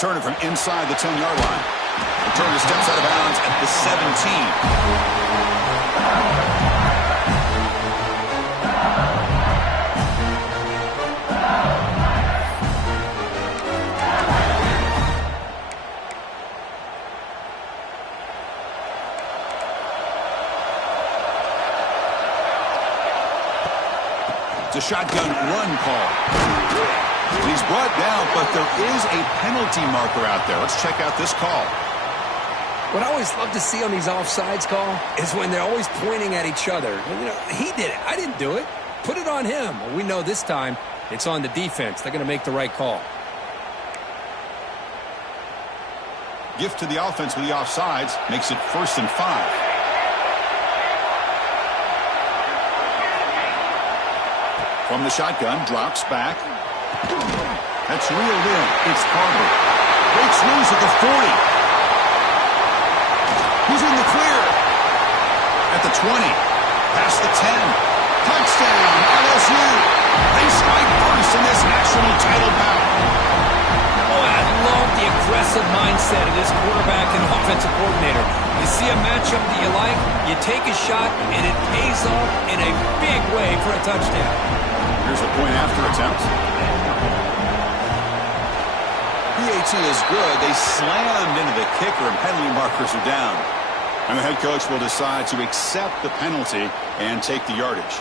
return it from inside the 10-yard line. Return to steps out of bounds at the 17. It's a shotgun run call. He's brought down, but there is a penalty marker out there. Let's check out this call. What I always love to see on these offsides call is when they're always pointing at each other. You know, he did it. I didn't do it. Put it on him. Well, we know this time it's on the defense. They're going to make the right call. Gift to the offense with the offsides makes it 1st and 5. From the shotgun, drops back. That's reeled in. It's Carter. Breaks loose at the 40. He's in the clear. At the 20. Past the 10. Touchdown, LSU. They strike first in this national title bout. Oh, I love the aggressive mindset of this quarterback and offensive coordinator. You see a matchup that you like, you take a shot, and it pays off in a big way for a touchdown. Here's the point after attempt. PAT is good. They slammed into the kicker, and penalty markers are down. And the head coach will decide to accept the penalty and take the yardage.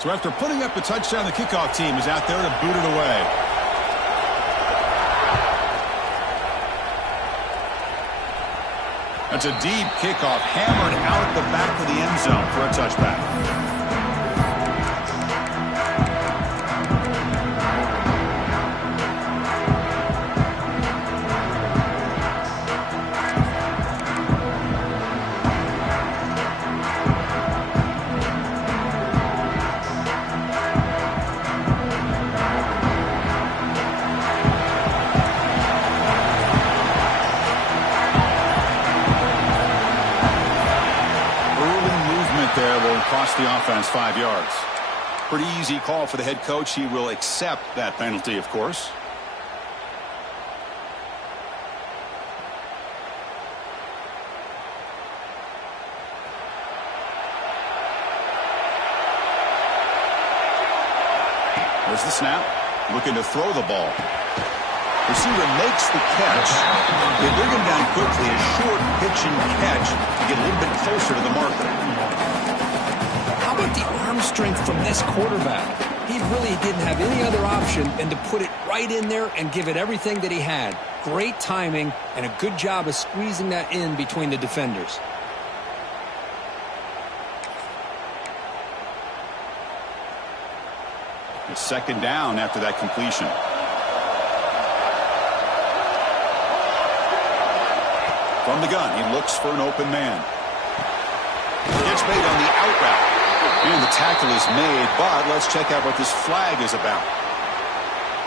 So after putting up the touchdown, the kickoff team is out there to boot it away. That's a deep kickoff, hammered out the back of the end zone for a touchback. Cost the offense 5 yards. Pretty easy call for the head coach. He will accept that penalty, of course. There's the snap. Looking to throw the ball. Receiver makes the catch. They bring him down quickly. A short pitch and catch to get a little bit closer to the marker. How about the arm strength from this quarterback? He really didn't have any other option than to put it right in there and give it everything that he had. Great timing and a good job of squeezing that in between the defenders. It's 2nd down after that completion. From the gun, he looks for an open man. Gets made on the out route. And the tackle is made, but let's check out what this flag is about.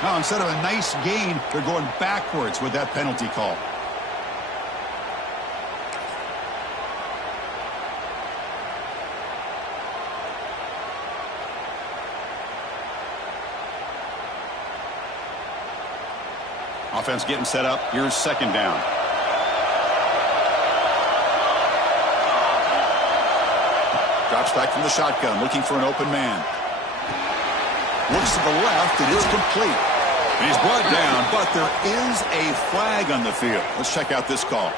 Now, instead of a nice gain, they're going backwards with that penalty call. Offense getting set up. Here's 2nd down. Drops back from the shotgun, looking for an open man. Looks to the left, it is complete. And he's brought down, but there is a flag on the field. Let's check out this call.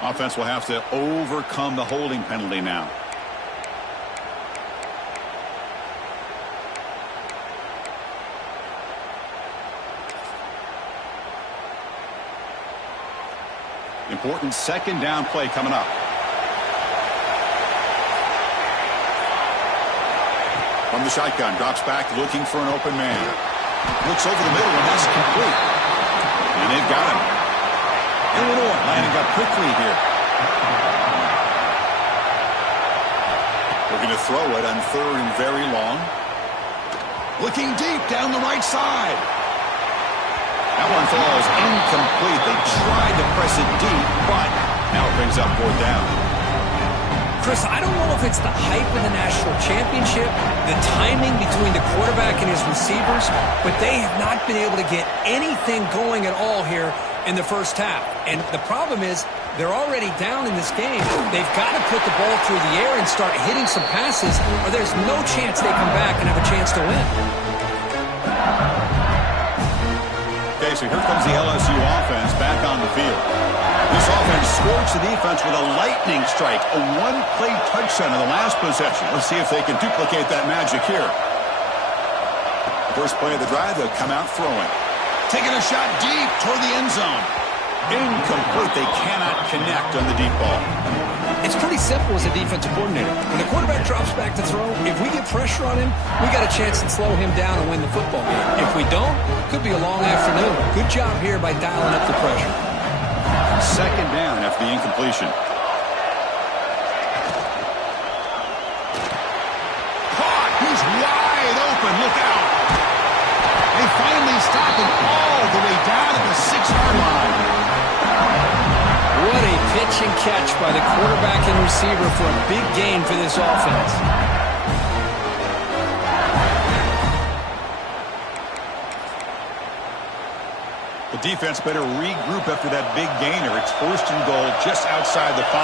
Offense will have to overcome the holding penalty now. Important 2nd down play coming up. From the shotgun, drops back, looking for an open man. Looks over the middle, and that's complete. And they've got him. Illinois lining up quickly here. Looking to throw it on 3rd and very long. Looking deep down the right side. That one falls incomplete. They tried to press it deep, but now it brings up 4th down. Chris, I don't know if it's the hype of the national championship, the timing between the quarterback and his receivers, but they have not been able to get anything going at all here in the first half. And the problem is they're already down in this game. They've got to put the ball through the air and start hitting some passes, or there's no chance they come back and have a chance to win. Okay, so here comes the LSU offense back on the field. This offense scorched the defense with a lightning strike, a one-play touchdown in the last possession. Let's see if they can duplicate that magic here. First play of the drive, they'll come out throwing. Taking a shot deep toward the end zone. Incomplete. They cannot connect on the deep ball. It's pretty simple as a defensive coordinator. When the quarterback drops back to throw, if we get pressure on him, we got a chance to slow him down and win the football game. If we don't, could be a long afternoon. Good job here by dialing up the pressure. 2nd down after the incompletion. Caught. He's wide open. Look out. They finally stop him all the way down at the 6-yard line. What a pitch and catch by the quarterback and receiver for a big gain for this offense. The defense better regroup after that big gainer. It's 1st and goal just outside the 5.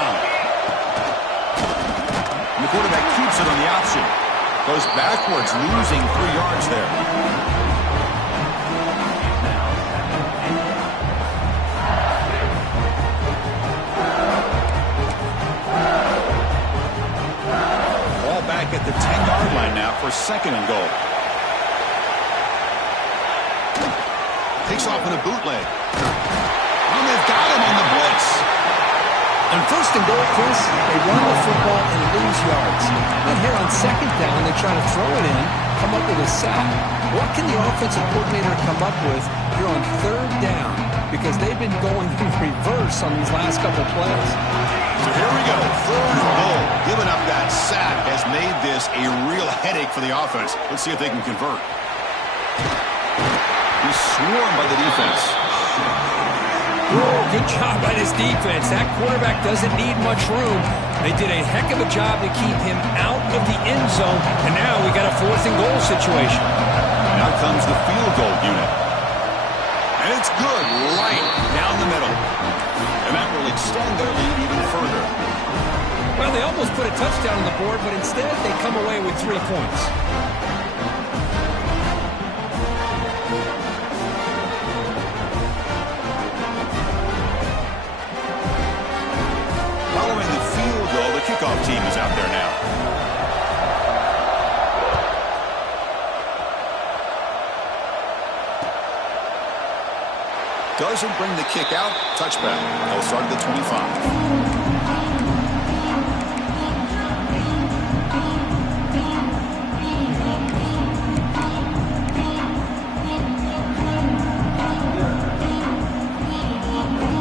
And the quarterback keeps it on the option. Goes backwards, losing 3 yards there. Ball back at the 10-yard line now for 2nd and goal. Takes off in a bootleg. And they've got him on the blitz. On 1st and goal, Chris, they run the football and lose yards. Then here on 2nd down, they try to throw it in, come up with a sack. What can the offensive coordinator come up with here on 3rd down? Because they've been going in reverse on these last couple plays. So here we go. 3rd and goal. Giving up that sack has made this a real headache for the offense. Let's see if they can convert. He's swarmed by the defense. Good job by this defense. That quarterback doesn't need much room. They did a heck of a job to keep him out of the end zone, and now we got a 4th and goal situation. Now comes the field goal unit. And it's good right down the middle. And that will extend their lead even further. Well, they almost put a touchdown on the board, but instead they come away with 3 points. Following the field goal, the kickoff team is out there now. Doesn't bring the kick out. Touchback. They'll start at the 25.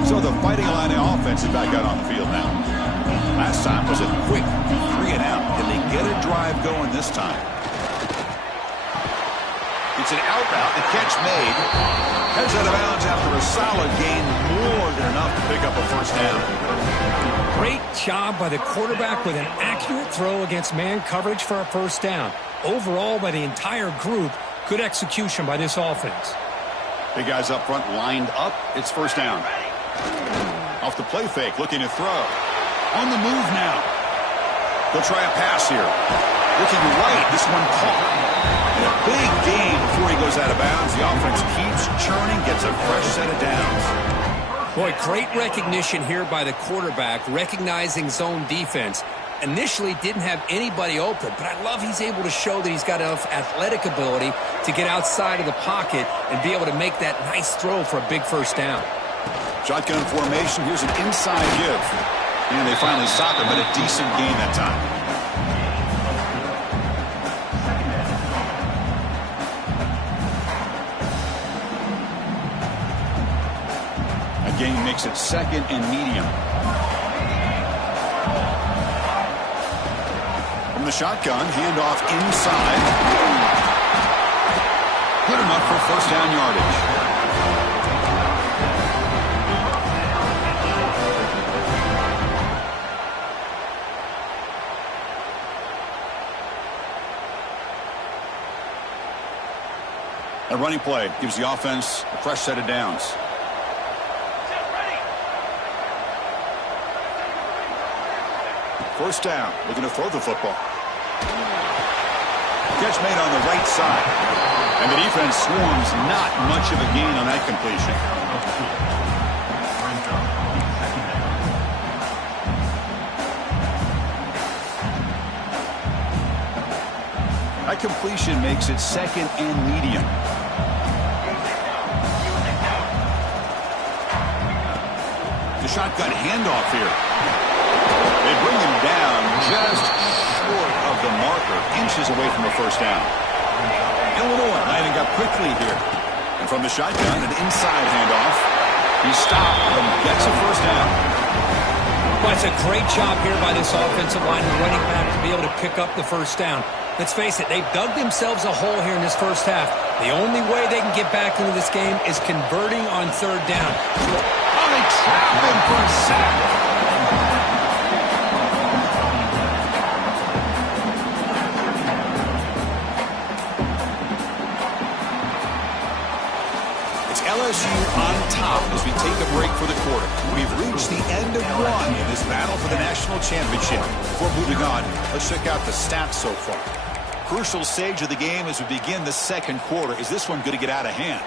So the Fighting Illini offense is back out on the field now. Last time was a quick 3 and out. Can they get a drive going this time? It's an out route. The catch made. Heads out of bounds after a solid gain. More than enough to pick up a 1st down. Great job by the quarterback with an accurate throw against man coverage for a 1st down. Overall, by the entire group, good execution by this offense. Big guys up front lined up. It's 1st down. Off the play fake, looking to throw. On the move now. They'll try a pass here. Looking right, this one caught. And a big gain before he goes out of bounds. The offense keeps churning, gets a fresh set of downs. Boy, great recognition here by the quarterback, recognizing zone defense. Initially didn't have anybody open, but I love he's able to show that he's got enough athletic ability to get outside of the pocket and be able to make that nice throw for a big 1st down. Shotgun formation. Here's an inside give. And they finally stop it, but a decent gain that time. A gain makes it 2nd and medium. From the shotgun, handoff inside. Good enough for 1st down yardage. A running play gives the offense a fresh set of downs. First down, looking to throw the football. Catch made on the right side. And the defense swarms, not much of a gain on that completion. That completion makes it second and medium. The shotgun handoff here. They bring him down just short of the marker, inches away from a first down. Illinois lining up quickly here. And from the shotgun, an inside handoff. He stopped and gets a first down. Well, it's a great job here by this offensive line and running back to be able to pick up the first down. Let's face it, they've dug themselves a hole here in this first half. The only way they can get back into this game is converting on third down. Oh, they trap him for a sack. LSU on top as we take a break for the quarter. We've reached the end of one in this battle for the national championship. Before moving on, let's check out the stats so far. Crucial stage of the game as we begin the second quarter. Is this one going to get out of hand?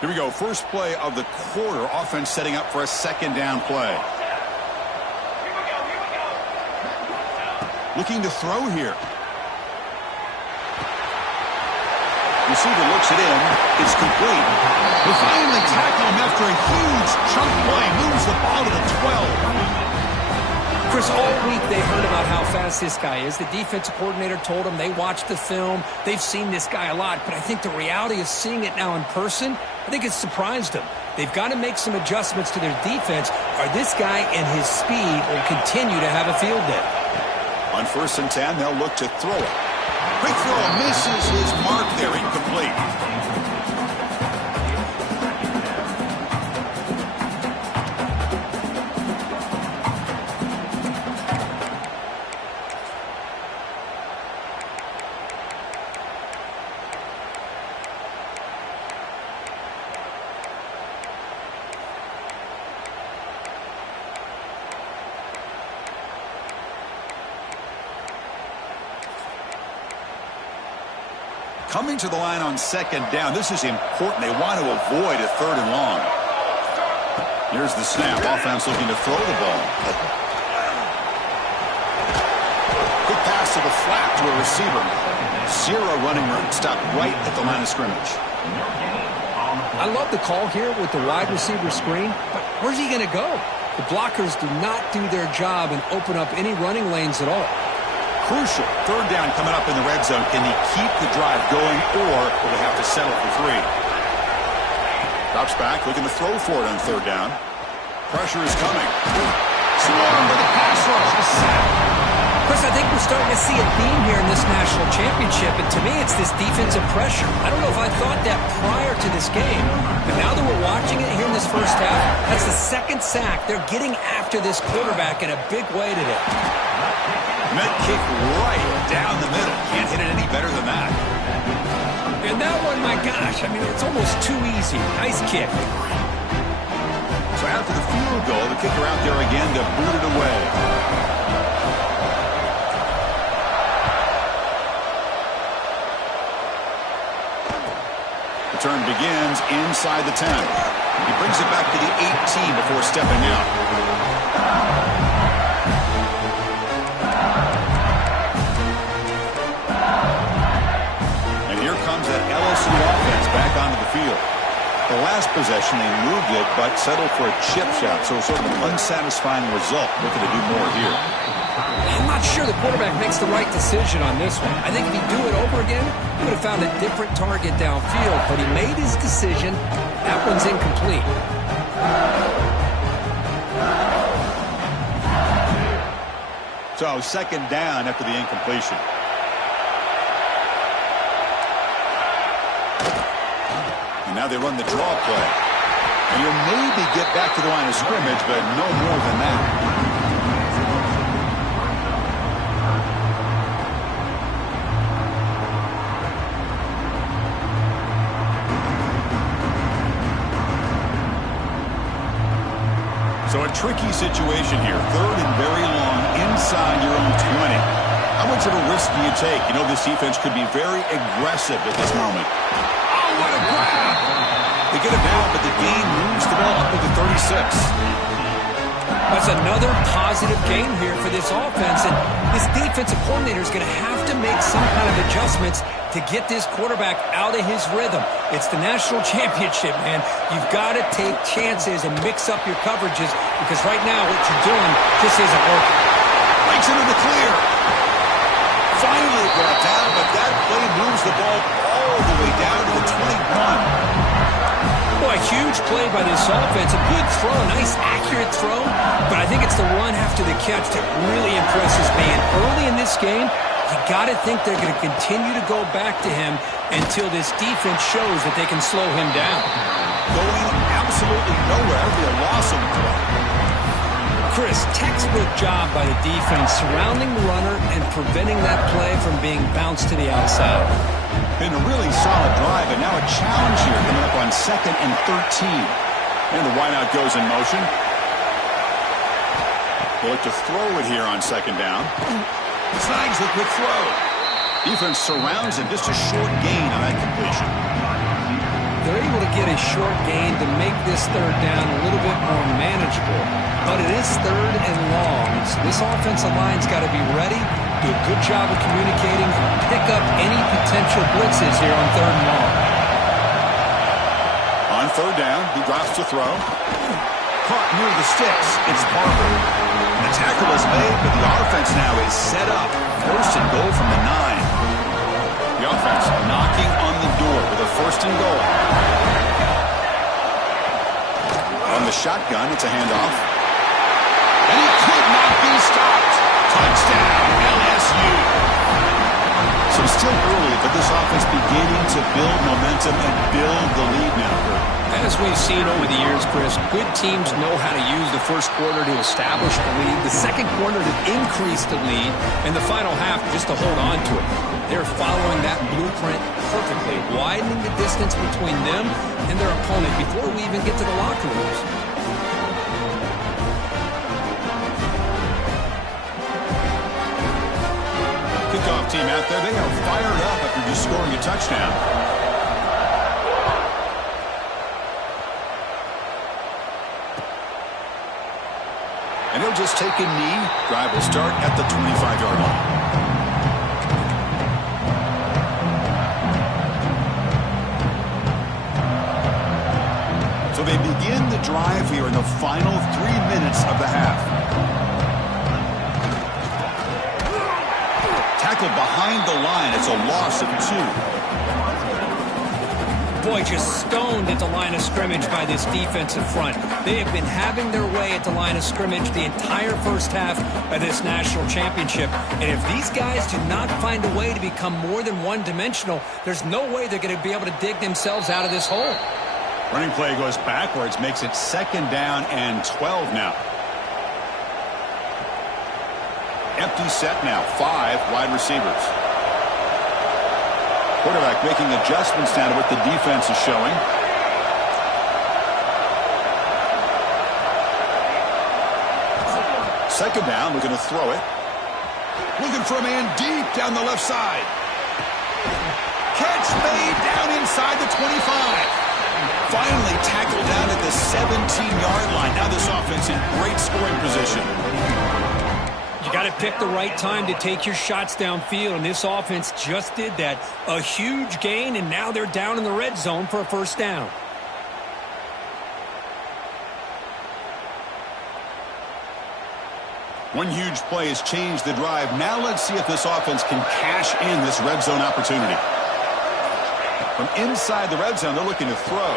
Here we go. First play of the quarter. Offense setting up for a second down play. Looking to throw here. Receiver looks it in. It's complete. They finally tackle him after a huge chunk play. Moves the ball to the 12. Chris, all week they heard about how fast this guy is. The defensive coordinator told them they watched the film. They've seen this guy a lot. But I think the reality of seeing it now in person, I think it's surprised them. They've got to make some adjustments to their defense, or this guy and his speed will continue to have a field day. On 1st and 10, they'll look to throw it. Quick throw misses his mark there, incomplete. Coming to the line on second down. This is important. They want to avoid a third and long. Here's the snap. Offense looking to throw the ball. Quick pass to the flat to a receiver. Zero running room. Stopped right at the line of scrimmage. I love the call here with the wide receiver screen, but where's he going to go? The blockers do not do their job and open up any running lanes at all. Crucial. Third down coming up in the red zone. Can he keep the drive going, or will they have to settle for 3? Drops back, looking to throw for it on third down. Pressure is coming. Swarmed by the pass rush. A sack. Chris, I think we're starting to see a theme here in this national championship, and to me it's this defensive pressure. I don't know if I thought that prior to this game, but now that we're watching it here in this first half, that's the second sack. They're getting after this quarterback in a big way today. Met kick right down the middle. Can't hit it any better than that. And that one, my gosh, I mean, it's almost too easy. Nice kick. So after the field goal, the kicker out there again to boot it away. Return begins inside the 10. He brings it back to the 18 before stepping out. That LSU offense back onto the field. The last possession, they moved it, but settled for a chip shot, so sort of an unsatisfying result. Looking to do more here. I'm not sure the quarterback makes the right decision on this one. I think if he'd do it over again, he would have found a different target downfield, but he made his decision. That one's incomplete. So second down after the incompletion. And now they run the draw play. And you'll maybe get back to the line of scrimmage, but no more than that. So a tricky situation here. 3rd and very long inside your own 20. How much of a risk do you take? You know this defense could be very aggressive at this moment. Oh, what a grab! They get it down, but the gain moves the ball up to the 36. That's another positive gain here for this offense, and this defensive coordinator is going to have to make some kind of adjustments to get this quarterback out of his rhythm. It's the national championship, man. You've got to take chances and mix up your coverages because right now what you're doing just isn't working. Breaks into the clear. Finally brought down, but that play moves the ball all the way down to the 21. Boy, a huge play by this offense. A good throw, a nice accurate throw, but I think it's the run after the catch that really impresses me. And early in this game, you got to think they're going to continue to go back to him until this defense shows that they can slow him down. Going absolutely nowhere. It'll be a loss on the play. Chris, textbook job by the defense surrounding the runner and preventing that play from being bounced to the outside. Been a really solid drive, and now a challenge here coming up on 2nd and 13. And the wideout goes in motion. They'll look to throw it here on 2nd down. Snags the quick throw. Defense surrounds him. Just a short gain on that completion. They're able to get a short gain to make this 3rd down a little bit more manageable. But it is 3rd and long. So this offensive line's got to be ready, do a good job of communicating, pick up any potential blitzes here on 3rd and long. On 3rd down, he drops to throw. Caught near the sticks. It's Parker. The tackle is made, but the offense now is set up. 1st and goal from the 9. The offense knocking on the door with a 1st and goal. On the shotgun, it's a handoff. And he could not be stopped. Touchdown, LSU. So still early, but this offense beginning to build momentum and build the lead now. As we've seen over the years, Chris, good teams know how to use the 1st quarter to establish the lead, the 2nd quarter to increase the lead, and the final half just to hold on to it. They're following that blueprint perfectly, widening the distance between them and their opponent before we even get to the locker rooms. Kickoff team out there, they are fired up after just scoring a touchdown. And he'll just take a knee. Drive will start at the 25-yard line. So they begin the drive here in the final 3 minutes of the half. Tackled behind the line. It's a loss of 2. Boy, just stoned at the line of scrimmage by this defensive front. They have been having their way at the line of scrimmage the entire 1st half of this national championship. And if these guys do not find a way to become more than one-dimensional, there's no way they're going to be able to dig themselves out of this hole. Running play goes backwards, makes it 2nd down and 12 now. Empty set now, 5 wide receivers. Quarterback making adjustments now to what the defense is showing. Second down, looking to throw it. Looking for a man deep down the left side. Catch made down inside the 25. Finally tackled down at the 17-yard line. Now this offense in great scoring position. You got to pick the right time to take your shots downfield, and this offense just did that. A huge gain, and now they're down in the red zone for a 1st down. One huge play has changed the drive. Now let's see if this offense can cash in this red zone opportunity. From inside the red zone, they're looking to throw.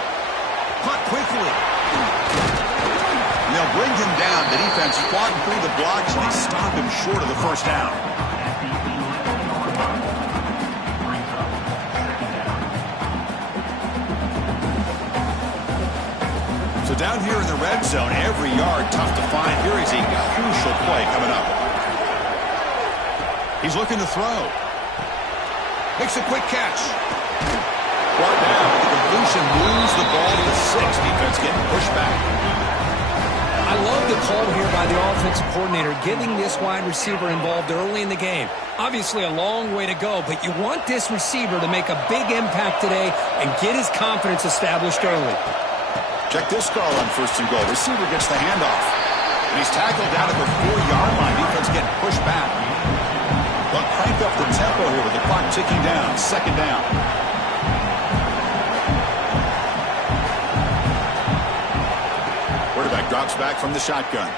Caught quickly. And they'll bring him down. The defense fought through the blocks, and they stop him short of the 1st down. So So down here in the red zone, every yard tough to find. Here is a crucial play coming up. He's looking to throw. Makes a quick catch. Brought down. The completion moves the ball to the 6. Defense getting pushed back. I love the call here by the offensive coordinator, getting this wide receiver involved early in the game. Obviously a long way to go, but you want this receiver to make a big impact today and get his confidence established early. Check this call on 1st and goal. Receiver gets the handoff. And he's tackled down at the 4-yard line. Defense getting pushed back. They'll crank up the tempo here with the clock ticking down. 2nd down. Quarterback drops back from the shotgun.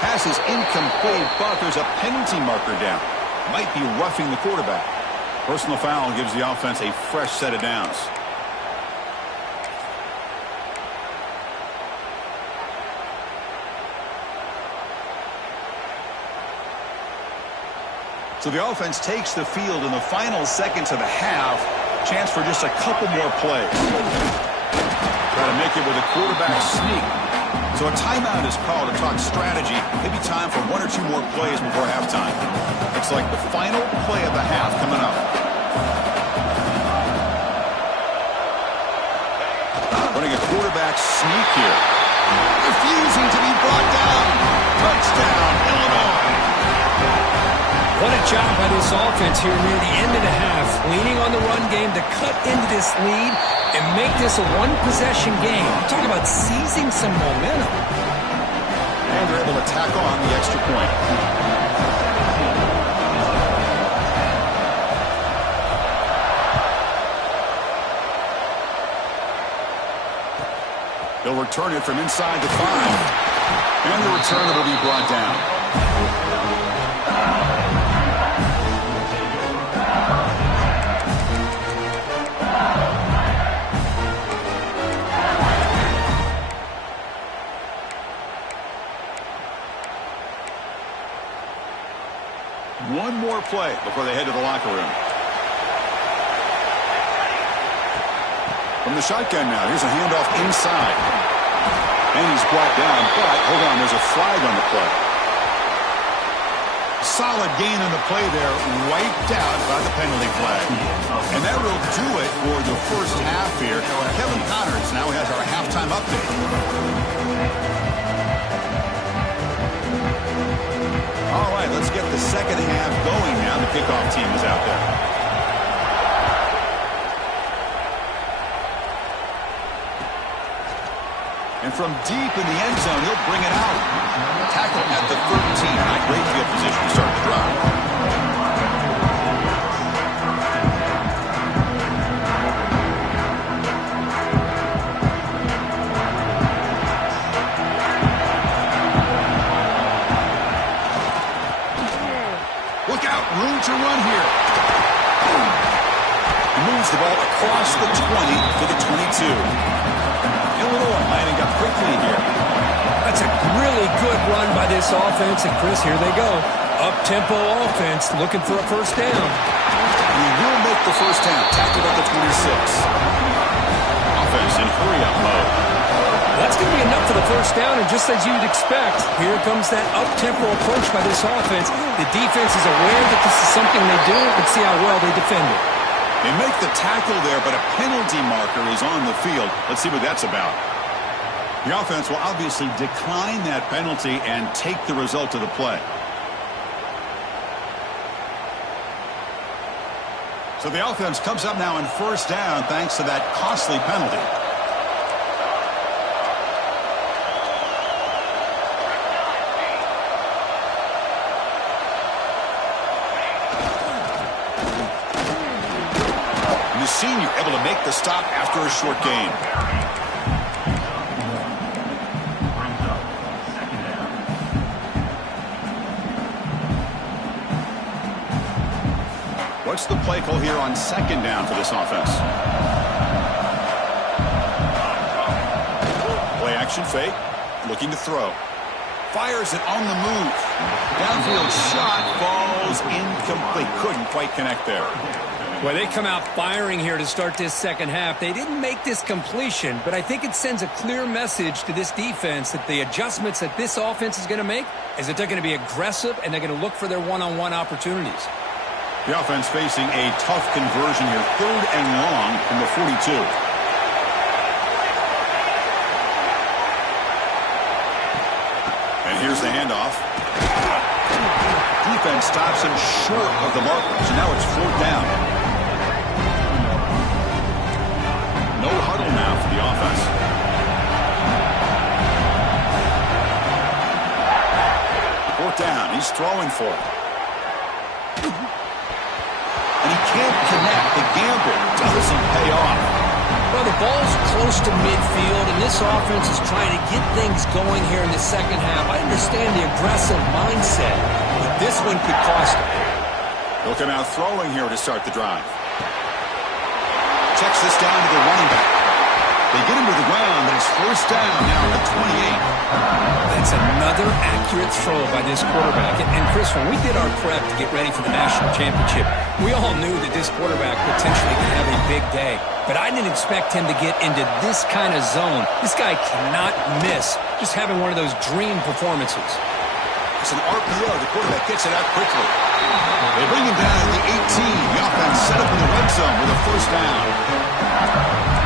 Pass is incomplete, but there's a penalty marker down. Might be roughing the quarterback. Personal foul gives the offense a fresh set of downs. So the offense takes the field in the final seconds of the half. Chance for just a couple more plays. Try to make it with a quarterback sneak. So a timeout is called to talk strategy. Maybe time for 1 or 2 more plays before halftime. Looks like the final play of the half coming up. Running a quarterback sneak here. Refusing to be brought down. Touchdown, Illinois. What a job by this offense here near the end of the half, leaning on the run game to cut into this lead and make this a one-possession game. Talk about seizing some momentum. And they're able to tack on the extra point. They'll return it from inside the 5. And the returner will be brought down. One more play before they head to the locker room. From the shotgun now, here's a handoff inside. And he's brought down, but hold on, there's a flag on the play. Solid gain on the play there, wiped out by the penalty flag. And that will do it for the first half here. Kevin Connors now has our halftime update. All right, let's get the second half going now. The kickoff team is out there. And from deep in the end zone, he'll bring it out. Tackle at the 13. Not great field position to start the drive. Room to run here. He moves the ball across the 20 to the 22. Illinois lining up quickly here. That's a really good run by this offense. And, Chris, here they go. Up-tempo offense looking for a first down. He will make the first down. Tackled at the 26. Offense in hurry-up mode. That's going to be enough for the first down, and just as you'd expect, here comes that up-tempo approach by this offense. The defense is aware that this is something they do. Let's see how well they defend it. They make the tackle there, but a penalty marker is on the field. Let's see what that's about. The offense will obviously decline that penalty and take the result of the play. So the offense comes up now in first down thanks to that costly penalty. The senior able to make the stop after a short gain. What's the play call here on 2nd down for this offense? Play action fake, looking to throw. Fires it on the move. Downfield shot falls incomplete. Couldn't quite connect there. Well, they come out firing here to start this second half. They didn't make this completion, but I think it sends a clear message to this defense that the adjustments that this offense is going to make is that they're going to be aggressive and they're going to look for their one-on-one opportunities. The offense facing a tough conversion here. 3rd and long from the 42. And here's the handoff. Defense stops him short of the marker, so now it's 4th down. No huddle now for the offense. Fourth down. He's throwing for it. And he can't connect. The gamble doesn't pay off. Well, the ball's close to midfield, and this offense is trying to get things going here in the second half. I understand the aggressive mindset, but this one could cost him. He'll come out throwing here to start the drive. Checks this down to the running back. They get him to the ground, but it's 1st down now at 28. That's another accurate throw by this quarterback. And Chris, when we did our prep to get ready for the national championship, we all knew that this quarterback potentially could have a big day. But I didn't expect him to get into this kind of zone. This guy cannot miss just having one of those dream performances. It's an RPO. The quarterback gets it out quickly. They bring him down at the 18. The offense set up in the red zone with a 1st down.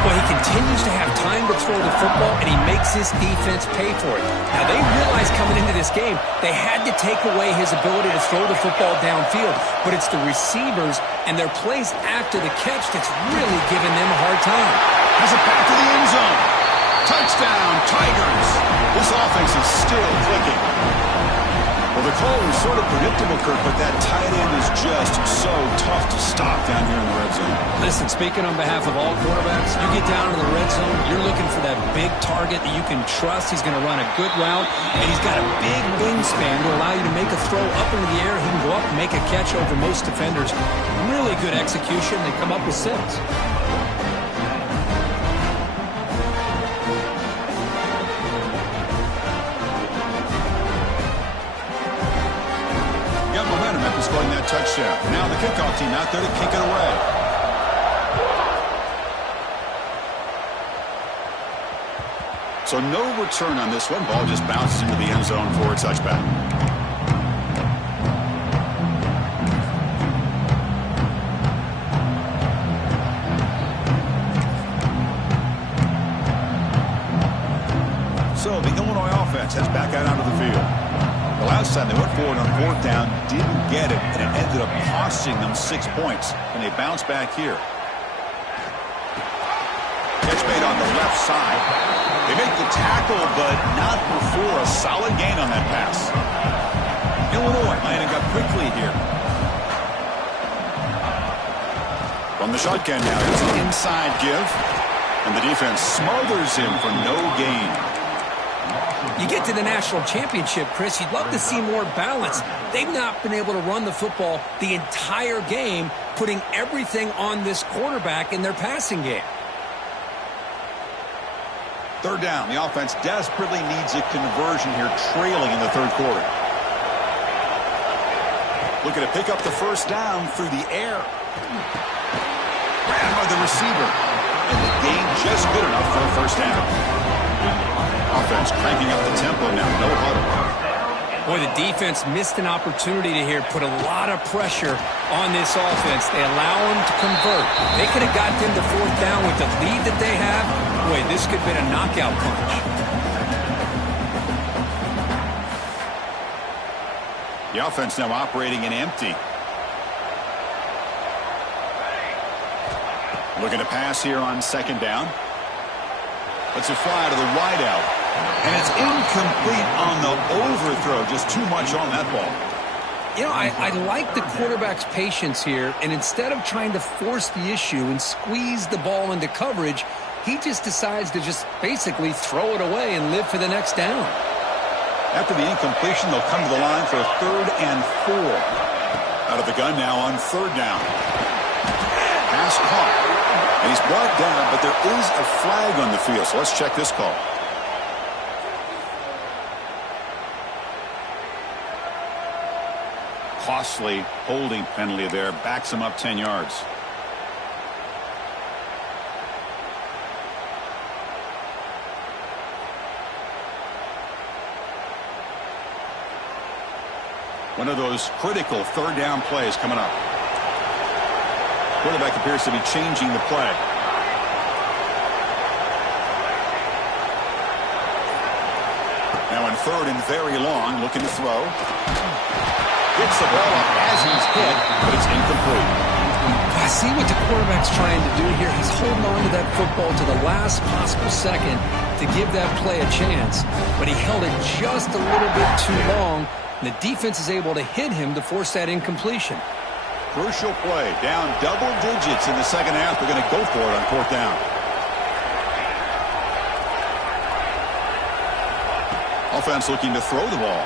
Well, he continues to have time to throw the football, and he makes his defense pay for it. Now, they realized coming into this game they had to take away his ability to throw the football downfield, but it's the receivers and their plays after the catch that's really giving them a hard time. Has it back to the end zone. Touchdown, Tigers. This offense is still clicking. Well, the call was sort of predictable, Kirk, but that tight end is just so tough to stop down here in the red zone. Listen, speaking on behalf of all quarterbacks, you get down to the red zone, you're looking for that big target that you can trust. He's going to run a good route, and he's got a big wingspan to allow you to make a throw up into the air. He can go up and make a catch over most defenders. Really good execution. They come up with 6. Scoring that touchdown. Now the kickoff team out there to kick it away. So no return on this one. Ball just bounces into the end zone for a touchback. So the Illinois offense heads back out onto the field. The last time they went forward on 4th down, didn't get it, and it ended up costing them 6 points. And they bounce back here. Catch made on the left side. They make the tackle, but not before a solid gain on that pass. Illinois lining up quickly here. From the shotgun now, it's an inside give. And the defense smothers him for no gain. You get to the national championship, Chris, you'd love to see more balance. They've not been able to run the football the entire game, putting everything on this quarterback in their passing game. 3rd down. The offense desperately needs a conversion here, trailing in the 3rd quarter. Looking to pick up the 1st down through the air. Grabbed by the receiver. And the gain just good enough for a 1st down. Offense cranking up the tempo now. No huddle. Boy, the defense missed an opportunity to here put a lot of pressure on this offense. They allow them to convert. They could have got them to 4th down with the lead that they have. Boy, this could have been a knockout punch. The offense now operating in empty. Looking to pass here on 2nd down. Let's it fly to the wideout. And it's incomplete on the overthrow. Just too much on that ball. You know, I like the quarterback's patience here. And instead of trying to force the issue and squeeze the ball into coverage, he just decides to just basically throw it away and live for the next down. After the incompletion, they'll come to the line for a 3rd and 4. Out of the gun now on 3rd down. Pass caught. And he's brought down, but there is a flag on the field. So let's check this call. Costly holding penalty there. Backs him up 10 yards. One of those critical third down plays coming up. Quarterback appears to be changing the play. Now in third and very long, looking to throw. Gets the ball up as he's hit, but it's incomplete. I see what the quarterback's trying to do here. He's holding on to that football to the last possible second to give that play a chance, but he held it just a little bit too long, and the defense is able to hit him to force that incompletion. Crucial play, down double digits in the second half. They're going to go for it on fourth down. Offense looking to throw the ball.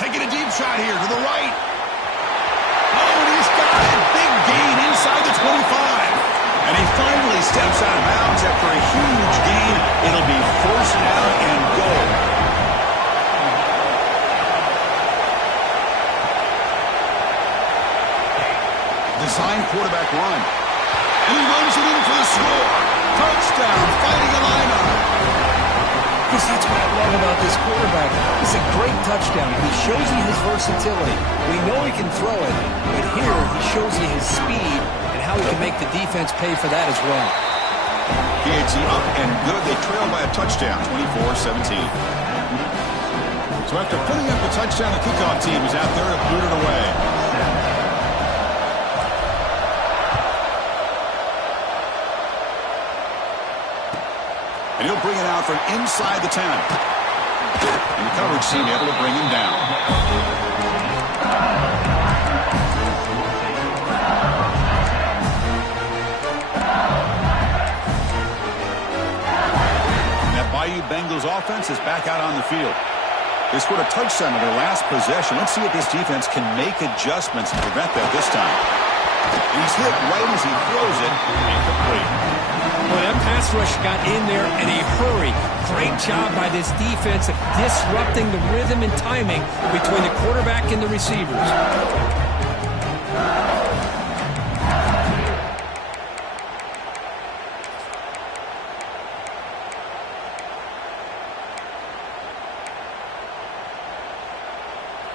Taking a deep shot here to the right. Oh, and he's got it. Big gain inside the 25. And he finally steps out of bounds after a huge gain. It'll be first down and goal. Design quarterback run. And he runs it in for the score. Touchdown, fighting a linebacker. Because that's what I love about this quarterback. It's a great touchdown. He shows you his versatility. We know he can throw it, but here he shows you his speed and how he can make the defense pay for that as well. PAT up and good. They trail by a touchdown, 24-17. So after putting up the touchdown, the kickoff team is out there to boot it away. And he'll bring it out from inside the 10. And the coverage team able to bring him down. And that Bayou Bengals offense is back out on the field. They scored a touchdown in their last possession. Let's see if this defense can make adjustments to prevent that this time. And he's hit right as he throws it. Incomplete. Well, that pass rush got in there in a hurry. Great job by this defense of disrupting the rhythm and timing between the quarterback and the receivers.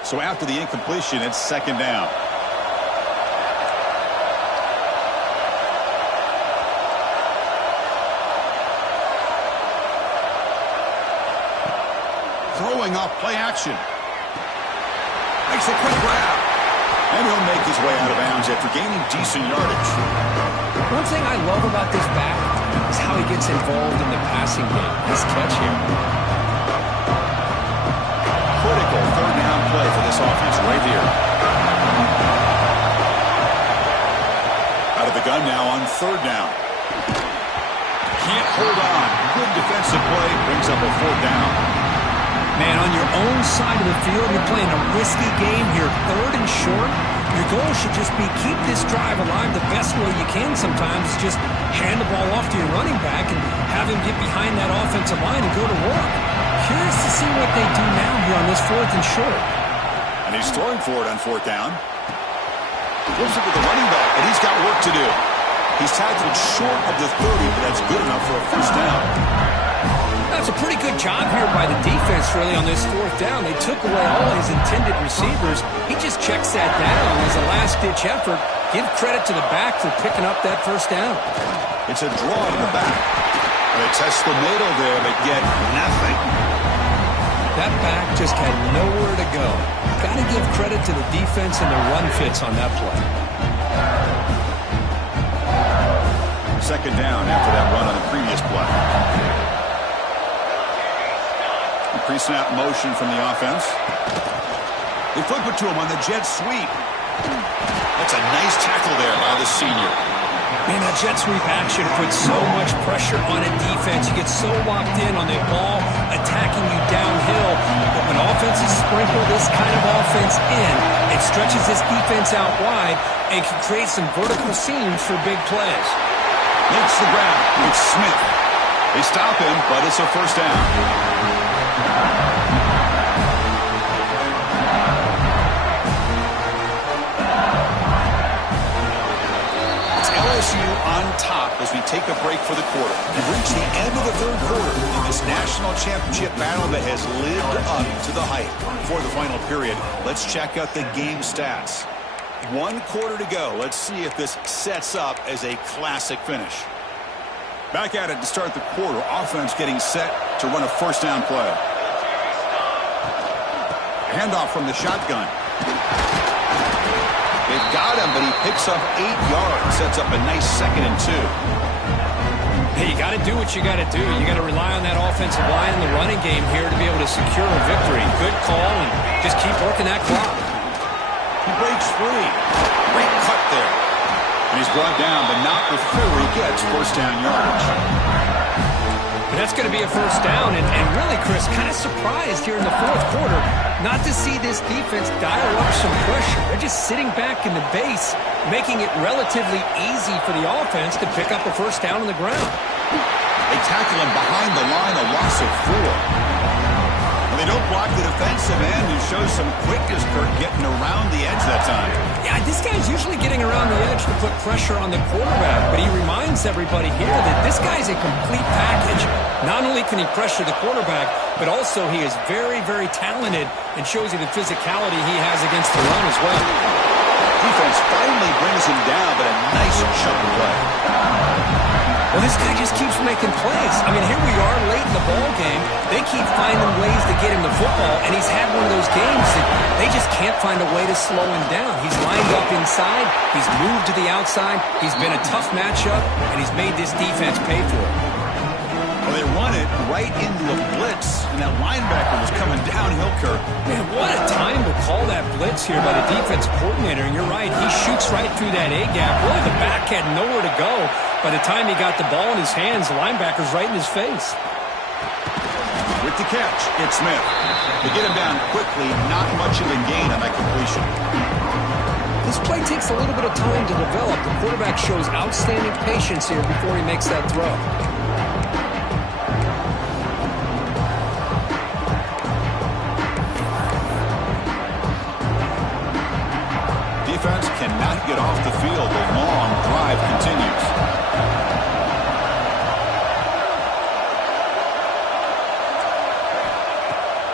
So after the incompletion, it's second down. Throwing off play action. Makes a quick grab. And he'll make his way out of bounds after gaining decent yardage. One thing I love about this back is how he gets involved in the passing game. Nice catch here. Critical third down play for this offense right here. Out of the gun now on third down. Can't hold on. Good defensive play. Brings up a fourth down. Man, on your own side of the field, you're playing a risky game here. Third and short, your goal should just be keep this drive alive the best way you can sometimes. Just hand the ball off to your running back and have him get behind that offensive line and go to work. Curious to see what they do now here on this fourth and short. And he's throwing for it on fourth down. Flips it with the running back, and he's got work to do. He's tackled short of the 30, but that's good enough for a first down. That's a pretty good job here by the defense, really, on this fourth down. They took away all his intended receivers. He just checks that down as a last-ditch effort. Give credit to the back for picking up that first down. It's a draw in the back. They test the middle there, but get nothing. That back just had nowhere to go. Got to give credit to the defense and the run fits on that play. Second down after that run on the previous play. Pre-snap motion from the offense. They flip it to him on the jet sweep. That's a nice tackle there by the senior. Man, that jet sweep action puts so much pressure on a defense. You get so locked in on the ball attacking you downhill. But when offenses sprinkle this kind of offense in, it stretches this defense out wide and can create some vertical seams for big plays. Makes the grab. It's Smith. They stop him, but it's a first down. It's LSU on top as we we take a break for the quarter. We've reached the end of the third quarter in this national championship battle that has lived up to the hype. For the final period, let's check out the game stats. 1 quarter to go. Let's see if this sets up as a classic finish. Back at it to start the quarter. Offense getting set to run a first down play. Handoff from the shotgun. They've got him, but he picks up 8 yards. Sets up a nice 2nd and 2. Hey, you got to do what you got to do. You got to rely on that offensive line and the running game here to be able to secure a victory. Good call, and just keep working that clock. He breaks free. Great cut there. And he's brought down, but not before he gets first down yardage. And that's going to be a first down. And really, Chris, kind of surprised here in the fourth quarter not to see this defense dial up some pressure. They're just sitting back in the base, making it relatively easy for the offense to pick up a first down on the ground. They tackle him behind the line, a loss of 4. And they don't block the defensive end, who shows some quickness, Kurt, getting around the edge that time. Yeah, this guy's usually getting around the edge to put pressure on the quarterback, but he reminds everybody here that this guy's a complete package. Not only can he pressure the quarterback, but also he is very, very talented and shows you the physicality he has against the run as well. Defense finally brings him down, but a nice chunk of play. Well, this guy just keeps making plays. I mean, here we are late in the ball game. They keep finding ways to get him the football, and he's had one of those games that they just can't find a way to slow him down. He's lined up inside. He's moved to the outside. He's been a tough matchup, and he's made this defense pay for it. Well, they run it right into a blitz, and that linebacker was coming downhill, Kurt. Man, what a time to call that blitz here by the defense coordinator. And you're right, he shoots right through that A-gap. Really, the back had nowhere to go. By the time he got the ball in his hands, the linebacker's right in his face. With the catch, it's Smith. They get him down quickly, not much of a gain on that completion. This play takes a little bit of time to develop. The quarterback shows outstanding patience here before he makes that throw. Defense cannot get off the field. The long drive continues.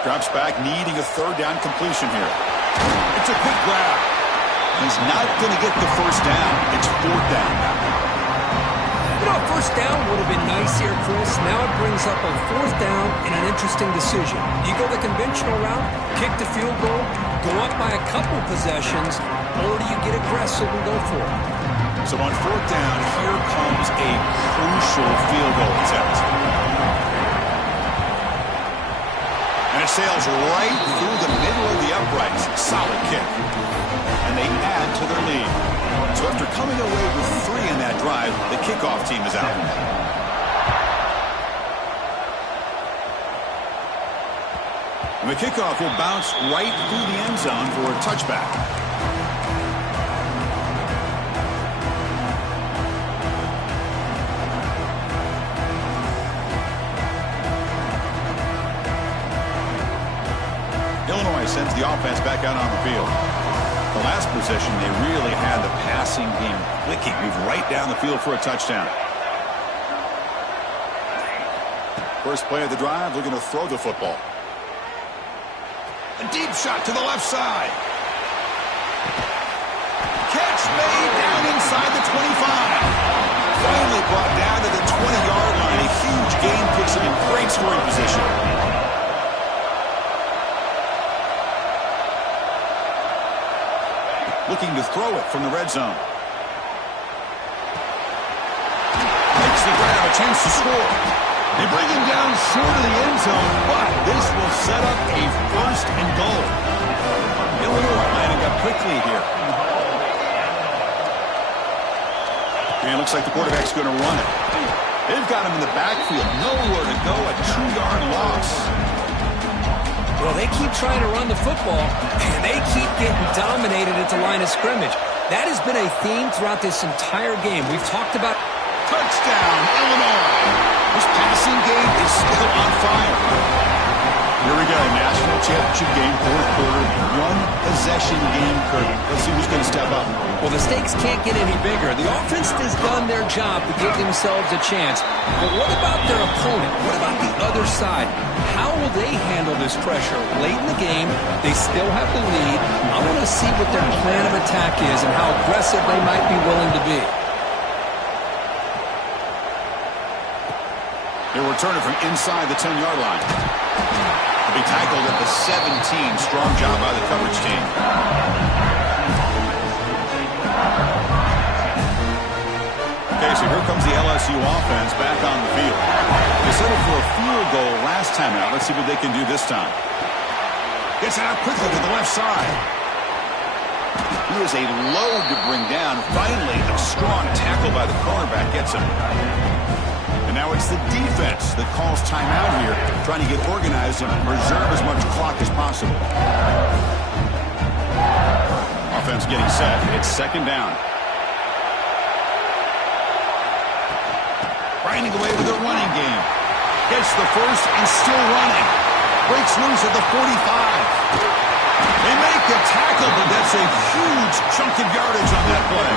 Drops back, needing a third down completion here. It's a quick grab. He's not going to get the first down. It's 4th down now. You know, a first down would have been nice here, Chris. Now it brings up a 4th down and an interesting decision. Do you go the conventional route, kick the field goal, go up by a couple possessions, or do you get aggressive and go for it? So on 4th down, here comes a crucial field goal attempt. And it sails right through the middle of the uprights. Solid kick. And they add to their lead. So after coming away with 3 in that drive, the kickoff team is out. And the kickoff will bounce right through the end zone for a touchback. Illinois sends the offense back out on the field. The last possession, they really had the passing game clicking. Move right down the field for a touchdown. First play of the drive, looking to throw the football. A deep shot to the left side. Catch made down inside the 25. Finally brought down to the 20-yard line. A huge gain puts him in great scoring position. Looking to throw it from the red zone. Makes the grab, a chance to score. They bring him down short of the end zone, but this will set up a 1st and goal. Illinois lining up quickly here. And it looks like the quarterback's going to run it. They've got him in the backfield. Nowhere to go, a 2-yard loss. Well, they keep trying to run the football, and they keep getting dominated at the line of scrimmage. That has been a theme throughout this entire game. We've talked about touchdown, Illinois. This passing game is still on fire. Here we go, national championship game, fourth quarter, one possession game, Kirk. Let's see who's going to step up. Well, the stakes can't get any bigger. The offense has done their job to give themselves a chance. But what about their opponent? What about the other side? How will they handle this pressure? Late in the game, they still have the lead. I want to see what their plan of attack is and how aggressive they might be willing to be. They're returning from inside the 10-yard line. They'll be tackled at the 17. Strong job by the coverage team. Okay, so here comes the LSU offense back on the field. They settled for a field goal last time out. Let's see what they can do this time. Gets it out quickly to the left side. He is a load to bring down. Finally, a strong tackle by the cornerback gets him. And now it's the defense that calls timeout here, trying to get organized and preserve as much clock as possible. Offense getting set. It's second down. Grinding away with a running game. Gets the first and still running. Breaks loose at the 45. They make the tackle, but that's a huge chunk of yardage on that play.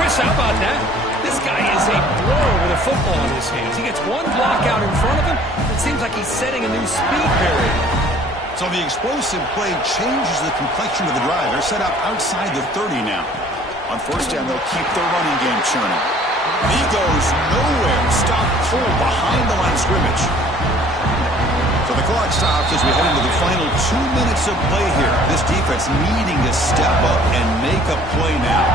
Chris, how about that? This guy is a blower with a football in his hands. He gets one block out in front of him. It seems like he's setting a new speed barrier. So the explosive play changes the complexion of the drive. They're set up outside the 30 now. On first down, they'll keep their running game churning. He goes nowhere. Stop cold behind the line of scrimmage. So the clock stops as we head into the final 2 minutes of play here. This defense needing to step up and make a play now.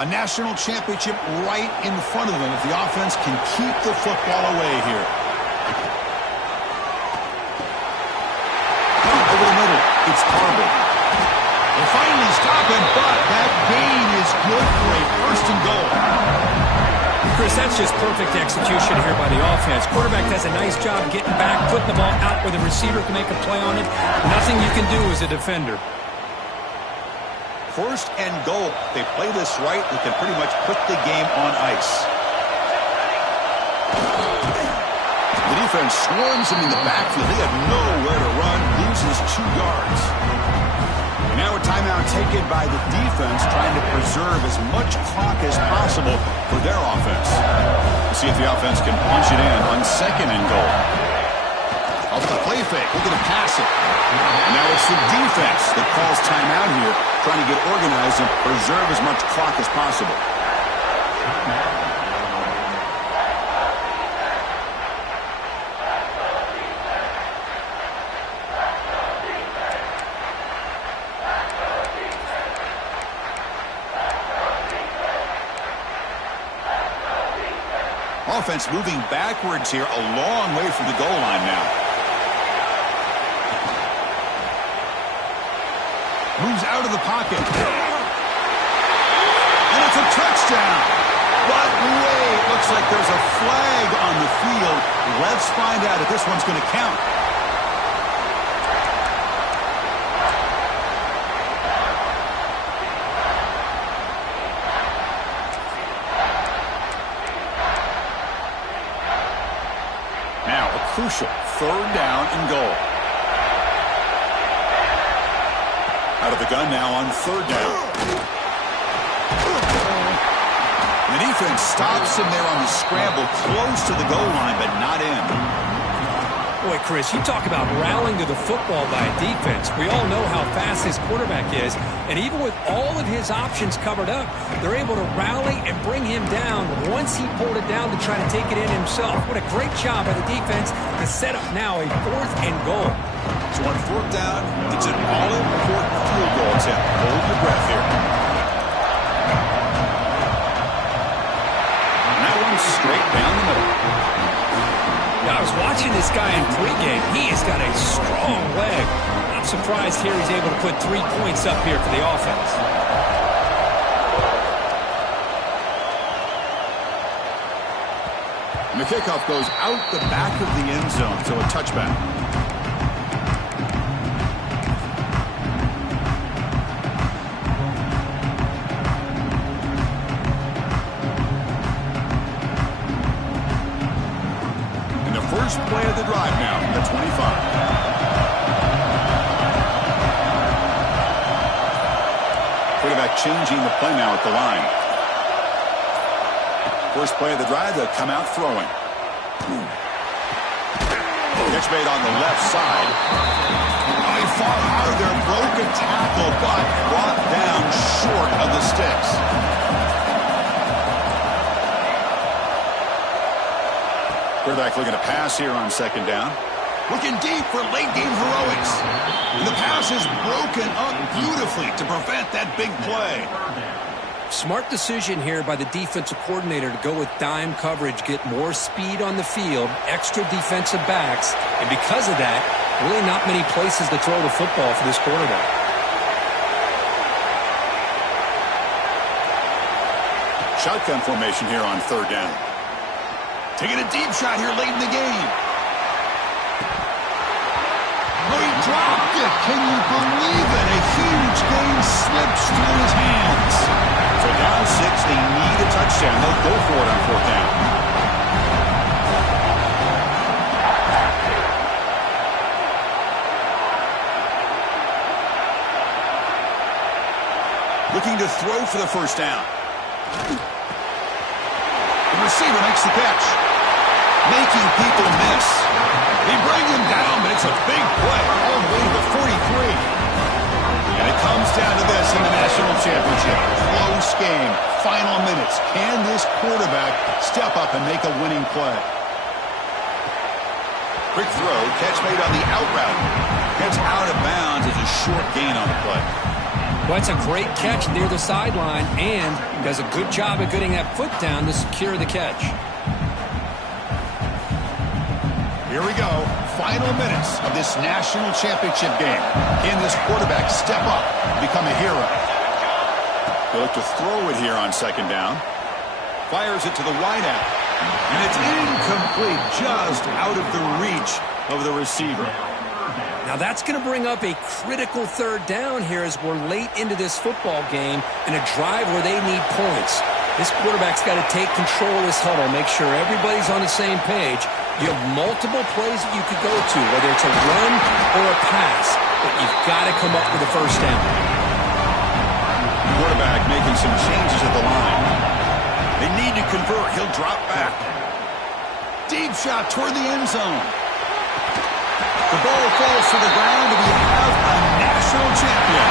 A national championship right in front of them if the offense can keep the football away here. Over the middle, it's Carver. They finally stop him, but that gain is good for a first and goal. Chris, that's just perfect execution here by the offense. Quarterback does a nice job getting back, putting the ball out where the receiver can make a play on it. Nothing you can do as a defender. First and goal. They play this right, they can pretty much put the game on ice. The defense swarms him in the backfield. They have nowhere to run, loses 2 yards. And now a timeout taken by the defense, trying to preserve as much clock as possible for their offense. We'll see if the offense can punch it in on second and goal. Off the play fake, looking to pass it. And now it's the defense that calls timeout here, trying to get organized and preserve as much clock as possible. Offense moving backwards here, a long way from the goal line now. Moves out of the pocket. And it's a touchdown. But wait, looks like there's a flag on the field. Let's find out if this one's going to count. Now a crucial third down and goal. Out of the gun now on third down. The defense stops him there on the scramble, close to the goal line, but not in. Boy, Chris, you talk about rallying to the football by a defense. We all know how fast this quarterback is, and even with all of his options covered up, they're able to rally and bring him down once he pulled it down to try to take it in himself. What a great job by the defense to set up now a fourth and goal. So on fourth down, it's an all-important field goal attempt. Hold your breath here. And that one's straight down the middle. Now, I was watching this guy in pregame. He has got a strong leg. Not surprised here he's able to put 3 points up here for the offense. And the kickoff goes out the back of the end zone, so a touchback. First play of the drive now at 25. Quarterback changing the play now at the line. First play of the drive, they'll come out throwing. Catch made on the left side. He fought hard there, broke a tackle, but brought down short of the sticks. Quarterback looking to pass here on second down. Looking deep for late game heroics. And the pass is broken up beautifully to prevent that big play. Smart decision here by the defensive coordinator to go with dime coverage, get more speed on the field, extra defensive backs, and because of that, really not many places to throw the football for this quarterback. Shotgun formation here on third down. Taking a deep shot here late in the game. Oh, he dropped it. Can you believe it? A huge gain slips through his hands. So down 6, they need a touchdown. They'll go for it on fourth down. Looking to throw for the first down. The receiver makes the catch. Making people miss. They bring him down, but it's a big play all the way to the 43. And it comes down to this in the national championship. Close game, final minutes. Can this quarterback step up and make a winning play? Quick throw, catch made on the out route. Gets out of bounds as a short gain on the play. Well, it's a great catch near the sideline and does a good job of getting that foot down to secure the catch. Here we go. Final minutes of this national championship game. Can this quarterback step up and become a hero? They look to throw it here on second down. Fires it to the wideout. And it's incomplete, just out of the reach of the receiver. Now that's going to bring up a critical third down here as we're late into this football game in a drive where they need points. This quarterback's got to take control of this huddle, make sure everybody's on the same page. You have multiple plays that you could go to, whether it's a run or a pass, but you've got to come up with a first down. Quarterback making some changes at the line. They need to convert. He'll drop back. Deep shot toward the end zone. The ball falls to the ground, and we have a national champion.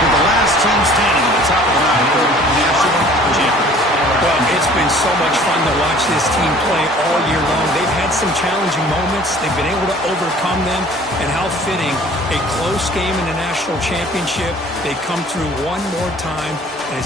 With the last team standing at the top of the mountain for national champions. Well, it's been so much fun to watch this team play all year long. They've had some challenging moments. They've been able to overcome them. And how fitting, a close game in the national championship. They come through one more time